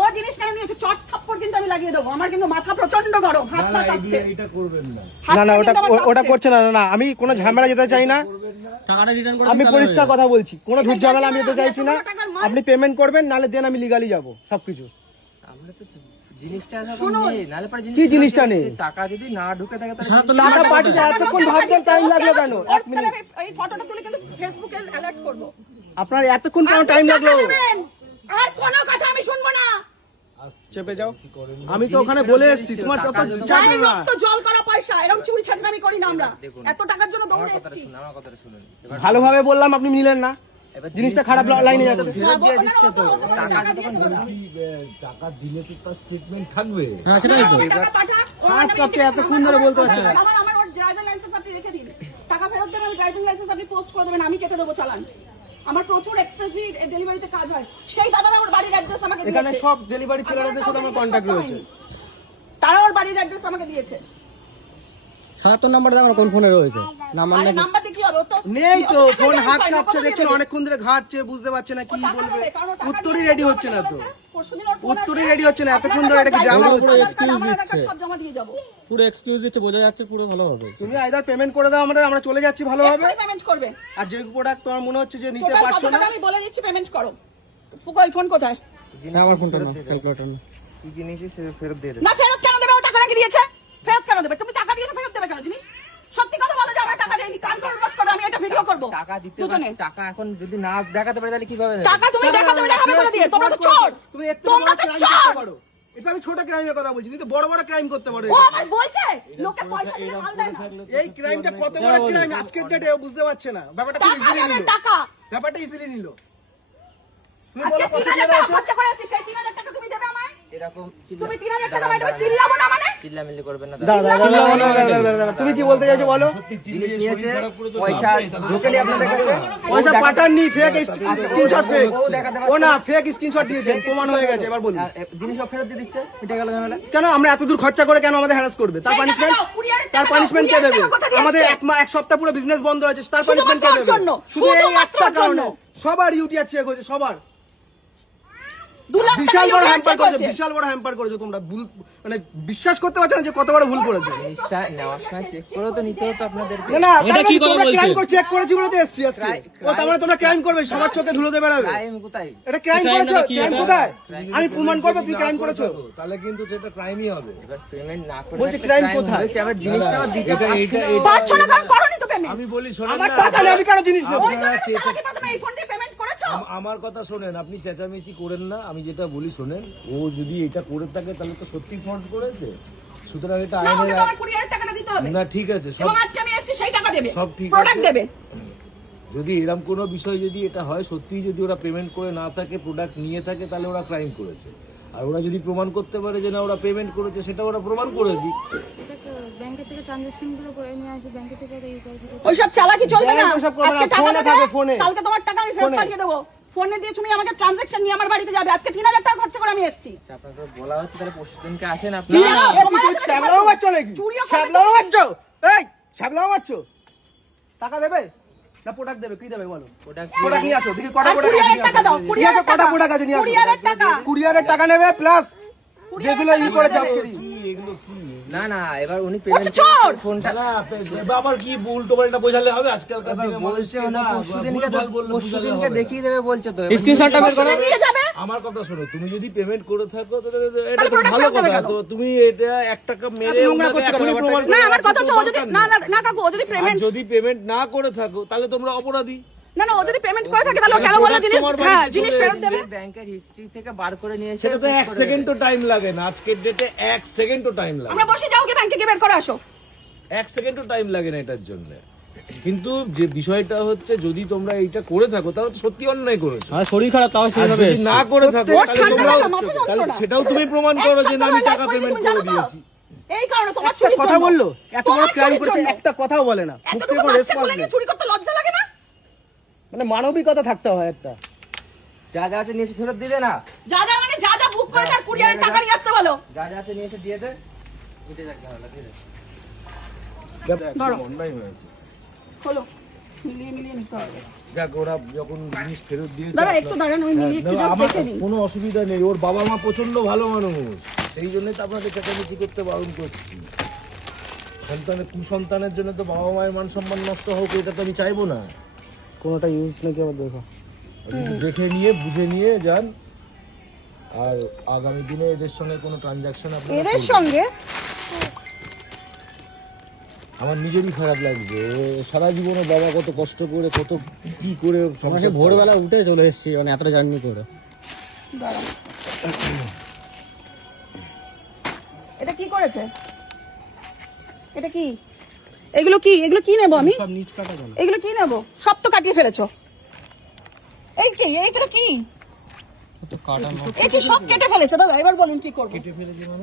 ও জিনিস কেন নিয়েছে চট থাপ্পড় কিন্তু আমি লাগিয়ে দেবো। আমার কিন্তু মাথা প্রচন্ড গরম, হাত পা কাঁপছে। এটা করবেন না। না ওটা করছে না। না আমি কোনো ঝামেলা যেতে চাই না, টাকাটা রিটার্ন করে আমি পরিষ্কার কথা বলছি, কোনো ঝুট ঝামেলা আমি যেতে চাইছি না। আপনি পেমেন্ট করবেন, নালে দেন আমি লিগালি যাব সবকিছু। আমরা তো জিনিসটা এখন নেই, নালে পরে কি জিনিসটা নেই? টাকা যদি না ঢুকে থাকে তাহলে টাকা পাঠিয়ে এতক্ষণ ভাবতে টাইম লাগলো কেন? 1 মিনিট। এই ফটোটা তুলে কিন্তু ফেসবুকে অ্যালার্ট করব। আপনার এতক্ষণ কেন টাইম লাগলো? আর কোনো কথা আমি শুনবো না। চেপে যাও। আমি তো ওখানে বলে এসেছি তোমার কত চাই না। রক্ত জল করা পয়সা, এরকম চুরি ছাঁচড়ামি করি না আমরা। এত টাকার জন্য দৌড়ে এসেছি। আমার কথাটা শুনুন। ভালোভাবে বললাম, আপনি নিলেন না, জিনিসটা খারাপ লাইনে যাচ্ছে। ফেরত দিয়ে দিচ্ছে তো টাকা বলছি টাকা দিলে তো তার স্টেটমেন্ট থাকবে। হ্যাঁ সেটাই তো। টাকা পাঠা। হাত কাঁপছে, এতক্ষণ ধরে বলতে পারছি না। আমার ওর ড্রাইভিং লাইসেন্স আপনি রেখে দিন। টাকা ফেরত দেবেন, আমি ড্রাইভিং লাইসেন্স আপনি পোস্ট করে দেবেন, আমি কেটে দেবো চালান। আমার প্রচুর এক্সপ্রেসলি ডেলিভারিতে কাজ হয়। সেই দাদারা ওর বাড়ির অ্যাড্রেস আমাকে দিয়েছে। এখানে সব ডেলিভারি ছেলেদের সাথে আমার কন্টাক্ট রয়েছে। তারা ওর বাড়ির অ্যাড্রেস আমাকে দিয়েছে। ৭৭ নাম্বারটা আমার কোন ফোনে রয়েছে? নাম্বার আরে নাকি নাম্বার দিয়ে কি হবে? ও তো নেই তো, ও তো ফোন টাকা হাত দেবে, কাঁপছে, কত দেখছেন দেবে? অনেকক্ষণ ধরে ঘাটছে, বুঝতে পারছে না কি ও টাকা বলবে, দেবে, কারণ ও টাকা উত্তরই দিয়ে রেডি আমাকে হচ্ছে না তো। বলেছে, পরশুদিন ওর ফোন উত্তরই আসবে, রেডি হচ্ছে না, এতক্ষণ আপনার ধরে এটা কি ড্রাইভার ড্রামা লাইসেন্স, হচ্ছে? excuse আমার দিচ্ছে। এলাকার সব জমা দিয়ে যাবো। পুরো এক্সকিউজ দিচ্ছে, বোঝা যাচ্ছে পুরো ভালো হবে। তুমি আইদার পেমেন্ট করে দাও আমাদের, আমরা চলে যাচ্ছি ভালোভাবে। এক্ষুনি পেমেন্ট করবে। আর যে প্রোডাক্ট তোমার মনে হচ্ছে যে নিতে টোটাল কত পারছো না, টাকা আমি বলে দিচ্ছি, পেমেন্ট করো। ফুকই ফোন কোথায়? না আমার ফোনটা না, ক্যালকুলেটর না। কি জিনিস সে ফেরত দিয়ে দেবে। না ফেরত কেন দেবে? ও টাকা রেখে দিয়েছে, ফেরত কেন দেবে? তুমি টাকা দিয়েছো, ফেরত দেবে কেন? জিনিস সত্যি কথা বলো যে আমরা টাকা দেইনি, কান করে বস করো, আমি এটা ভিডিও করব। টাকা দিতে দুজনে। পারছি, টাকা এখন যদি না দেখাতে পারে তাহলে কিভাবে দেবে? টাকা তুমি দেখাবে বলে দিয়ে, তোমরা তো চোর, তুমি একটু তোমরা বড় তো ক্রাইম চোর। করতে পারো। এটা আমি ছোট ক্রাইমের কথা বলছি, কিন্তু বড় বড় ক্রাইম করতে পারো। ও আমার বলছে লোকে পয়সা দিয়ে মাল দেয় না। এই ক্রাইমটা কত বড় ক্রাইম আজকের ডেটে ও বুঝতে পারছে না। ব্যাপারটা খুব টাকা ইজিলি দেবে, নিল, টাকা। ব্যাপারটা ইজিলি নিল। তুমি আজকে বলো 3000 কত টাকা আছে? খরচা করে আসি, সেই 3000 টাকা তুমি দেবে আমায়? এরকম তুমি 3000 টাকা আমায় দেবে, চিল্লাবো না মানে? চিল্লামিল্লি করবেন না। দাঁড়া, তুমি কি বলতে চাইছো বলো? জিনিস নিয়েছে, পয়সা ঢোকেনি আপনাদের কাছে। পয়সা পাঠাননি, ফেক স্ক্রিনশট, ফেক ও দেখাতে ও না, ফেক স্ক্রিনশট দিয়েছেন, প্রমাণ হয়ে গেছে। এবার বলুন জিনিস সব ফেরত দিয়ে দিচ্ছে, মিটে গেল ঝামেলা। কেন আমরা এত দূর খরচা করে কেন আমাদের হ্যারাস করবে? তার সেই টাকা পানিশমেন্ট, দাও, কুরিয়ারের টাকা তার দাও, পানিশমেন্ট কে দেবে? কুরিয়ারের টাকা কোথা দিয়ে আমাদের আসছে? এক সপ্তাহ পুরো বিজনেস বন্ধ আছে, তার শুধুমাত্র পানিশমেন্ট কে ওর দেবে? জন্য, শুধু এই শুধুমাত্র একটা ওর জন্য। কারণে সবার ইউটিআর চেক হয়েছে, সবার। 2 লাখ বিশাল টাকা বড় ইউটিআর হ্যাম্পার চেক করেছো, হয়েছে। বিশাল বড় হ্যাম্পার করেছো তোমরা। ভুল মানে বিশ্বাস করতে পারছো না যে কত বড় ভুল করেছো। জিনিসটা নেওয়ার সময় চেক করেও তো নিতে হতো আপনাদেরকে। না না, এটা কি কথা তোমরা বলছো? ক্রাইম করছি, চেক করেছি বলে তো এসেছি আজকে। ও তার মানে তোমরা ক্রাইম করবে, সবার চোখে ধুলোতে বেড়াবে। টাইম কোথায়? এটা ক্রাইম crime করেছো? টা কি ক্রাইম এটা? কোথায়? আমি প্রমাণ করবো তুমি ক্রাইম করেছো। তাহলে কিন্তু সেটা ক্রাইমই হবে। এবার পেমেন্ট না করে বলছে থাকলে crime crime কোথায়? হয়েছে, আবার জিনিসটা আবার দিতে এটা- পারছি না। এটা- পারছো না কারণ করোনি তো পেমেন্ট। আমি বলি শোনেন আমার না, টাকা নেই, আমি কেন জিনিস নেবো? ওই জন্য তুমি চালাকি প্রথমে এই ফোন দিয়ে পেমেন্ট করেছো। আমার কথা শোনেন, আপনি চেঁচামেচি করেন না। আমি যেটা বলি শোনেন, ও যদি এটা করে থাকে তাহলে তো সত্যি ফ্রড করেছে। সুতরাং এটা না, ওকে আইনের তো আমার কুরিয়ারের টাকাটা দিতে হবে। না, ঠিক আছে সব। এবং আজকে আমি এসেছি সেই টাকা দেবে, সব ঠিক প্রোডাক্ট আছে। দেবে। যদি এরকম কোনো বিষয় যদি এটা হয়, সত্যি যদি ওরা পেমেন্ট করে না থাকে, প্রোডাক্ট নিয়ে থাকে, তাহলে ওরা ক্রাইম করেছে। আর ওরা যদি প্রমাণ করতে পারে যে না ওরা পেমেন্ট করেছে, সেটা ওরা প্রমাণ করে দিক। ব্যাংকের থেকে ট্রানজাকশন গুলো করে নিয়ে আসি, ব্যাংকে থেকে ওরা ইউপিআই থেকে ওইসব চালাকি চলবে না। ব্যাংক ওসব করবে না, আজকে টাকা ফোনে দেবে, থাকবে, ফোনে। কালকে তোমার টাকা আমি ফেরত ফোনে। পাঠিয়ে দেবো। ফোনে দিয়ে তুমি আমাকে ট্রানজাকশন নিয়ে আমার বাড়িতে যাবে। আজকে 3000 টাকা খরচা করে আমি এসেছি। আচ্ছা, আপনাকে বলা হচ্ছে তাহলে পরশুদিনকে আসেন আপনি। কি? না, এ কি তুই ছ্যাবলাও মারছো নাকি? চুরিও করবে ছ্যাবলাও তুমি। মারছো? এই, ছ্যাবলাও মারছো? টাকা দেবে না প্রোডাক্ট দেবে? কি দেবে বলো? প্রোডাক্ট নিয়ে আসো, দেখি কটা আর প্রোডাক্ট কুরিয়ারের টাকা দাও, নিয়ে কুরিয়ারের আসো, কটা টাকা। প্রোডাক্ট আছে নিয়ে আসো। কুরিয়ারের টাকা। কুরিয়ারের টাকা নেবে প্লাস যেগুলো ই করেছে আজকেরই। কি এগুলো কি? না না, এবার উনি ও পেমেন্ট তো চোর। ফোনটা না, এবার আবার কি উল্টো পাল্টা বোঝালে হবে? আজকালকার এবার দিনে বলছে মানুষকে ওনা না, পরশুদিনকে ভুলভাল বললে বোঝালে পরশুদিনকে হবে না। দেখিয়ে দেবে বলছে তো। এবার স্ক্রিনশটটা বের করো। পরশুদিন নিয়ে যাবে। আমার কথা শোনো, তুমি যদি পেমেন্ট করে থাকো তাহলে এটা তাহলে তো product ভালো ফেরত দেবে কথা। কেন? তো তুমি এটা 1 টাকা মেরে এত নোংরা ওনাকে করছো কেন এখনই ব্যাপারটা? প্রমাণ না করে আমার কথা হচ্ছে ও যদি দরকার না নেই। না কাকু, ও যদি আর পেমেন্ট যদি পেমেন্ট না করে থাকো তাহলে তোমরা অপরাধী। না ও যদি পেমেন্ট করে থাকে তাহলে ও কেন বললো জিনিস, তোমার হ্যাঁ বাড়িতে জিনিস চলে ফেরত দেবে। ব্যাংকের হিস্ট্রি থেকে বার করে নিয়ে এসে সেটা তো check 1 করে সেকেন্ডও দেবে। টাইম লাগে না। আজকের ডেটে 1 সেকেন্ডও টাইম লাগে আমরা বসে যাও, কি ব্যাংকে গিয়ে বের করে আসো। 1 সেকেন্ডও টাইম লাগে না এটার জন্য। কিন্তু যে বিষয়টা হচ্ছে, যদি তোমরা এইটা করে থাকো তাহলে তো সত্যি অন্যায় করেছো। আমার শরীর খারাপ, তাও আর সেইভাবে যদি না করে থাকো ওর তাহলে ঠান্ডা তোমরাও লাগা, মাথা তাহলে যন্ত্রণা। সেটাও তুমি প্রমাণ করো যে না আমি টাকা পেমেন্ট করে দিয়েছি। এই কারণে তোমার একটা চুরি কথা বললো, এত বড় ক্রাইম করেছে, একটা কথাও বলে না, মুখ এতটুকু থেকে কোনো বাচ্চা রেসপন্স কোলে নেই। নিয়ে চুরি করতে লজ্জা লাগে না? মানে মানবিকতা থাকতে হয় একটা। যা যা আছে নিয়ে এসে ফেরত দিয়ে দে না। যা যা মানে যা যা বুক করেছে আর কুরিয়ারের টাকা নিয়ে আসতে বলো। যা যা আছে নিয়ে এসে দিয়ে দে, মিটে যাক ঝামেলা, দিয়ে দে। ধরো। অন্যায় হয়েছে। খোলো। মিলিয়ে মিলিয়ে নিতে হবে। যাক, ওরা যখন জিনিস ফেরত দিয়েছে দাদা একটু দাঁড়ান, আমি মিলিয়ে একটু না, just আমার দেখে নিই। কোনো অসুবিধা নেই, ওর বাবা মা প্রচন্ড ভালো মানুষ, সেই জন্যই তো আপনাদের চেঁচামেচি করতে বারণ করছি। কুসন্তানের জন্য তো বাবা মায়ের মান সম্মান নষ্ট হোক, এটা তো আমি চাইবো না। কোনোটা ইউজ নাকি আবার দেখো। দেখে নিয়ে বুঝে নিয়ে যান, আর আগামী দিনে এদের সঙ্গে কোনো ট্রানজাকশন আপনারা এদের করবেন না। সঙ্গে আমার নিজেরই খারাপ লাগছে, সারা জীবনে বাবা কত কষ্ট করে কত কি করে আমার সংসার সে চালায়। ভোরবেলা উঠে চলে এসেছি, মানে এতটা জার্নি করে। দাঁড়ান, এটা কি করেছে? এটা কি? এগুলো কি? এগুলো কি নেব আমি? সব নিচ কাটা কেন? এগুলো কি নেব? সব তো কাটিয়ে ফেলেছো। এই কি? এইগুলো কি? তো কাটা না। এই কি সব কেটে ফেলেছে দাদা? এবার বলুন কি করব?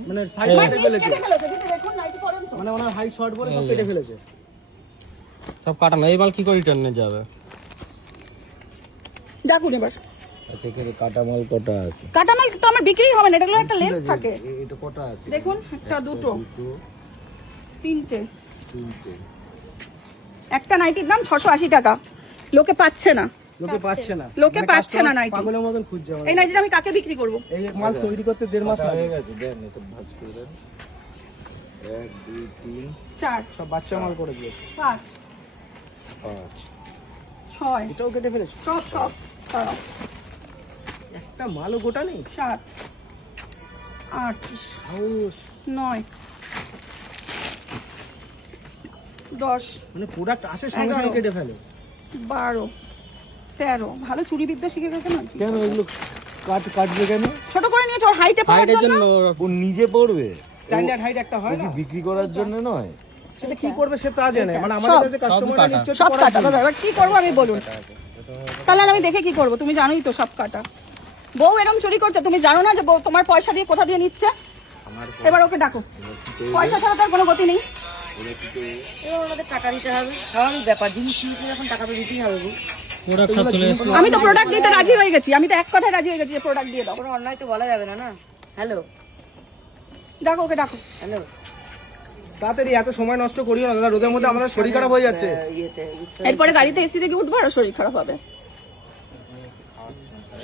মানে আমার নিচ কেটে ফেলেছে, কিন্তু দেখুন নাইটি পরেন তো। মানে ওনার হাইট শর্ট বলে সব কেটে ফেলেছে। সব কাটা না, এই মাল কি করে রিটার্নে যাবে? ডাকুন এবার। সেখানে কাটা মাল কটা আছে? কাটা মাল তো আমার বিক্রি হবে না, এটাগুলো একটা লেন্থ থাকে। এটা কটা আছে? দেখুন, একটা, দুটো, তিনটে। একটা নাইটির দাম 680 টাকা। লোকে পাচ্ছে না, লোকে পাচ্ছে না, লোকে মানে পাচ্ছে না customer নাইটি। পাগলের মতন খুঁজছে আমাদের। এই নাইটিটা আমি কাকে বিক্রি করব? এই মাল তৈরি করতে 1.5 মাস কাটা লাগে। হয়ে গেছে, দেন এটা ভাঁজ করে দেন। 1 2 3 4 সব বাচ্চা মাল করে দিয়েছে। 5 5 6 এটাও কেটে ফেলেছে। সব সব দাঁড়াও। একটা মালও গোটা নেই। 7 8 হাউস 9 10 মানে প্রোডাক্ট আসে সঙ্গে সঙ্গে 11 কেটে ফেলে। 12 13। ভালো চুরি বিদ্যা শিখে গেছে না? কেন এগুলো কাটবে কেন? ছোট করে নিয়েছে ওর হাইটে পাওয়ার হাইটের জন্য। জন্য ও নিজে পড়বে, স্ট্যান্ডার্ড হাইট একটা হয় ও কি না, বিক্রি করার জন্য নয়। সেটা কি করবে সে তা জানে। মানে আমাদের সব- কাছে কাস্টমাররা নিচ্ছে সব কাটা দাদা, এবার কি করবো আমি বলুন? তাহলে আর আমি দেখে কি করব? তুমি জানোই তো সব কাটা। বউ এরকম চুরি করছে, তুমি জানো না যে বউ তোমার পয়সা দিয়ে কোথা দিয়ে নিচ্ছে? এবার ওকে ডাকো, পয়সা ছাড়া তার কোনো গতি নেই। এবার ওনাদের টাকা দিতে হবে, স্বাভাবিক ব্যাপার, জিনিস নিয়েছে যখন টাকা তো দিতেই হবে গো। প্রোডাক্ট সব চলে এসেছে। আমি তো প্রোডাক্ট দিতে রাজি হয়ে গেছি, আমি তো এক কথায় রাজি হয়ে গেছি যে প্রোডাক্ট দিয়ে দাও। কোনো অন্যায় তো বলা যাবে না, না? হ্যালো ডাকো ওকে, ডাকো। হ্যালো তাড়াতাড়ি, এত সময় নষ্ট করিও না দাদা, রোদের মধ্যে আমাদের শরীর খারাপ হয়ে যাচ্ছে। ইয়েতে এরপরে গাড়িতে এসি থেকে উঠবো আর শরীর খারাপ হবে।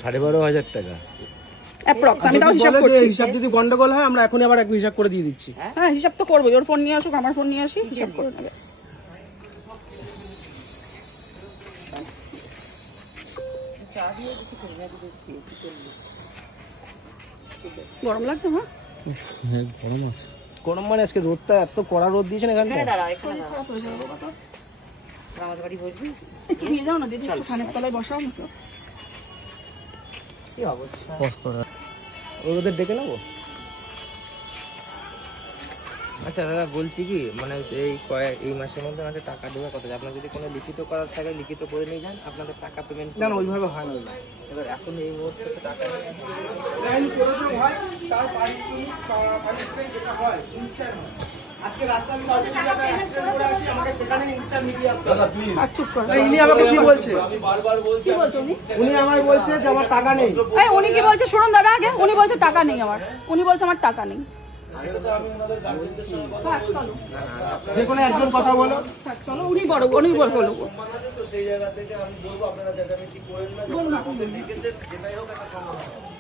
12,500 টাকা। অ্যাপ্রক্স, আমি তাও হিসাব বলে যে করছি। হিসাব যদি গন্ডগোল হয় আমরা এখনই আবার এক হিসাব করে দিয়ে দিচ্ছি। হ্যাঁ, হিসাব তো করবোই। ওর ফোন নিয়ে আসুক, আমার ফোন নিয়ে আসি, হিসাব করে নেবে। গরম লাগছে? হ্যাঁ, হ্যাঁ, গরম আছে। গরম মানে আজকে রোদটা এত কড়া রোদ দিয়েছেন এখানটা। এখানে দাঁড়াও, এখানে দাঁড়াও, খারাপ হয়ে যাবে বাবা তো। আর আমাদের বাড়ি বসবি। একটু নিয়ে যাও না দিদি, একটু ফ্যানের তলায় বসাও না তো। কি অবস্থা? পজ করা। ওদের ডেকে নেবো। আচ্ছা দাদা, বলছি কি, মানে এই মাসের মধ্যে আমাদের টাকা দেওয়ার কথা, আপনার যদি কোনো লিখিত করার থাকে লিখিত করে নিয়ে যান, আপনাদের টাকা পেমেন্ট না না, ওইভাবে হয় না। এবার এখন এই মুহূর্তে তো টাকা নেই। আজকে রাস্তা আমি কাউকে যদি একটা অ্যাক্সিডেন্ট করে আসি, আমাকে সেখানে ইনস্ট্যান্ট মিলিয়ে আসতে হবে। আর চুপ করো। না, ইনি আমাকে কি বলছে? আমি বারবার বলছি, কি বলছো উনি? উনি আমায় বলছে যে আমার টাকা নেই। এই উনি কি বলছে শুনুন দাদা আগে। উনি বলছে টাকা নেই আমার, উনি বলছে আমার টাকা নেই। থাক, চলো যে কোনো একজন কথা বলো। থাক, চলো, উনি বড়, উনি বলবো। তো সেই জায়গা থেকে আমি বলবো আপনারা চেঁচামেচি করেন না, বলুন না। দেখেছেন যেটাই হোক একটা সমাধান।